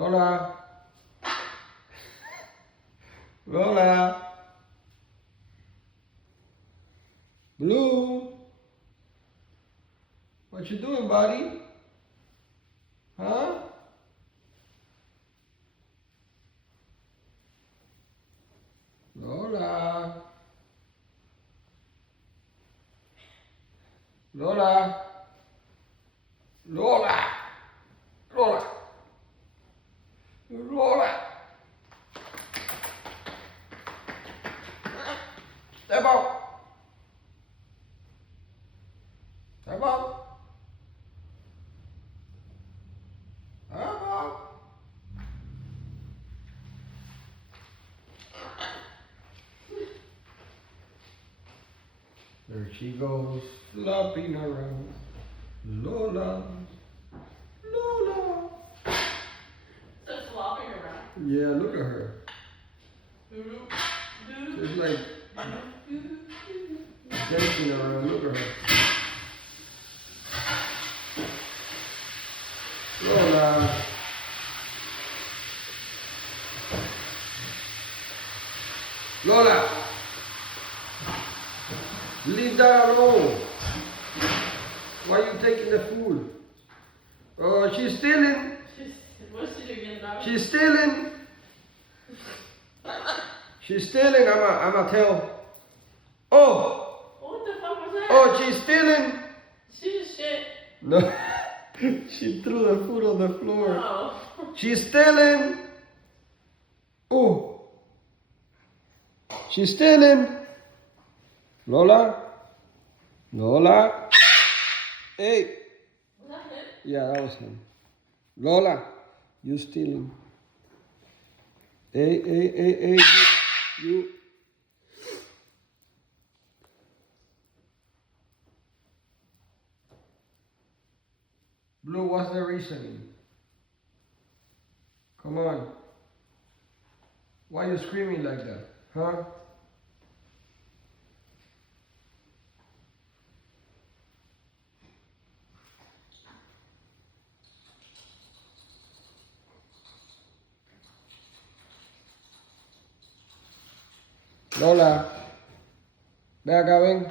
Lola. Lola. Blue. What you doing, buddy? Huh? Lola. Lola. Lola. Lola. Lola. Step out. Step out. Step out. There she goes, flopping around. Lola. Lola. Just flopping around. Yeah, look at her. It's like dancing around. Look at her. Lola. Lola. Leave that alone. Why are you taking the food? Oh, she's stealing. What's she doing now? She's stealing. She's stealing. I'ma tell. Oh. What the fuck was that? Oh, she's stealing. She's shit. No. She threw the food on the floor. Oh. She's stealing. Oh. She's stealing. Lola. Lola. Hey. Was that him? Yeah, that was him. Lola, you stealing. Hey, you. Blue, what's the reasoning? Come on. Why are you screaming like that? Huh? Lola. Ve acá, ven.